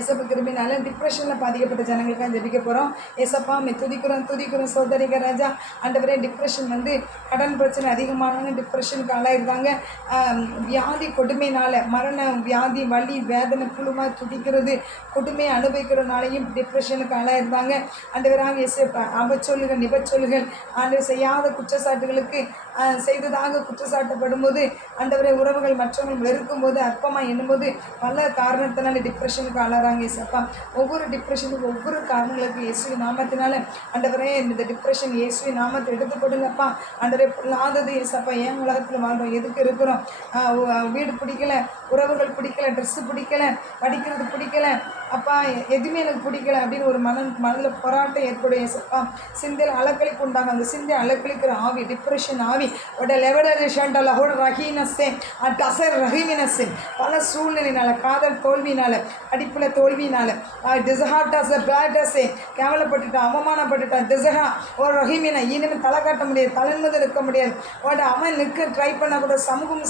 ஏசப்பா கிருபினால டிப்ரெஷனில் பாதிக்கப்பட்ட ஜனங்களுக்காக ஜெபிக்க போகிறோம். ஏசப்பா மே துதிக்கிறோம் சோதரிக ராஜா. ஆண்டவரே, டிப்ரெஷன் வந்து கடன் பிரச்சனை அதிகமானவங்க டிப்ரெஷனுக்கு ஆளாயிருந்தாங்க. வியாதி கொடுமையினால், மரண வியாதி, வலி, வேதனை, புழுமா துடிக்கிறது, கொடுமையை அனுபவிக்கிறனாலையும் டிப்ரெஷனுக்கு ஆளாயிருந்தாங்க. ஆண்டவராக ஏசப்பா அபச்சொல்லுகள், நிபச்சொல்லுகள், ஆண்டவர் செய்யாத குற்றச்சாட்டுகளுக்கு செய்ததாக குற்றச்சாட்டப்படும் போது, ஆண்டவரை உறவுகள் மற்றவர்கள் வெறுக்கும் போது, அற்பமாக எண்ணும்போது, பல காரணத்தினால டிப்ரெஷனுக்கு ஆளாறாங்க. ஏசப்பா ஒவ்வொரு டிப்ரெஷனுக்கு ஒவ்வொரு காரணங்களுக்கு இயேசுவின் நாமத்தினால ஆண்டவரே இந்த டிப்ரெஷன் இயேசுவின் நாமத்தை எடுத்து போடுங்கப்பா. ஆண்டவரே, பொல்லாதது ஏசப்பா ஏன் உலகத்தில் வாழ்கிறோம், எதுக்கு இருக்கிறோம், வீடு பிடிக்கல, உறவுகள் பிடிக்கல, ட்ரெஸ்ஸு பிடிக்கல, படிக்கிறது பிடிக்கல, அப்பா எதுவுமே எனக்கு பிடிக்கல அப்படின்னு ஒரு மனதில் போராட்டம் ஏற்படும். ஏசப்பா சிந்தையில் அலக்களிப்பு உண்டாங்க. அந்த சிந்தை அலக்களிக்கிற ஆவி, டிப்ரெஷன் ஆவி ரஹீமினஸே பல சூழ்நிலையினால, காதல் தோல்வியினால, படிப்பில் தோல்வியினால, டிசஹார்டாஸே கேவலப்பட்டுட்டான், அவமானப்பட்டுட்டான், டிசஹா ஓ ரஹீமினா இனிமேல் தலை காட்ட முடியாது, தலைநிமிர்ந்து இருக்க முடியாது. அவன் நிற்க ட்ரை பண்ண கூட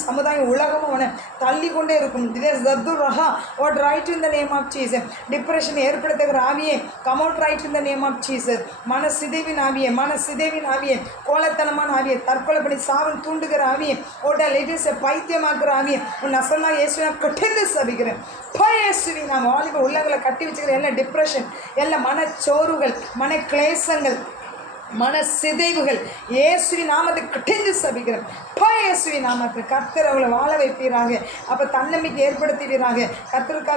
சமுதாயம் உலகமும் அவனை தள்ளி கொண்டே இருக்கும். ரஹா what right in the name of Jesus. Depression ஏற்படுத்துகிற ஆவியே come out right in the name of Jesus. மனசிதைவின் ஆவியே, கோலத்தனமான ஆவியை, தற்கொலை பண்ணி சாவன் தூண்டுகிற ஆவியை, பைத்தியமாக்குற ஆவியை உன் நசனா இயேசுவை கட்டிந்து சபிக்கிறேன். இயேசுவி நான் வாலிப உள்ளங்களை கட்டி வச்சுக்கிறேன். எல்லா டிப்ரெஷன், எல்லா மனச்சோறுகள், மன கிளேசங்கள், மன சிதைவுகள் இயேசுவின் நாமத்தை கட்டிந்து சபிக்கிறேன். இயேசுவி நாமத்தை கர்த்தர் அவளை வாழ வைப்பீராக. அப்போ தன்னம்பிக்கை ஏற்படுத்துவீராக.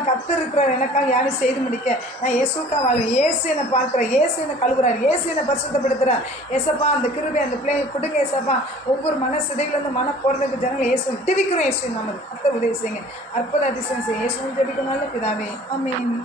கர்த்தர் இருக்கிறார், எனக்காக யாரும் செய்து முடிக்க நான் இயேசுக்கா வாழ்வேன். இயேசு என்னை பார்க்குறார், இயேசு என்னை கழுவுறார், இயேசு என்னை பரிசுத்தப்படுத்துகிறார். ஏசப்பா அந்த கிருபை அந்த பிள்ளைங்களுக்கு கொடுங்க. ஏசப்பா ஒவ்வொரு மன சிதைவிலேருந்து மன போகிறதுக்கு ஜனங்களை இயேசு டிவிக்கிறோம். இயேசுவின் நாமத்தை கர்த்தர் உதவி செய்யுங்க. அற்புத அதிசயம் செய்ய இயேசுவின் ஜெபிக்கும் நல்ல பிதாவே, ஆமென்.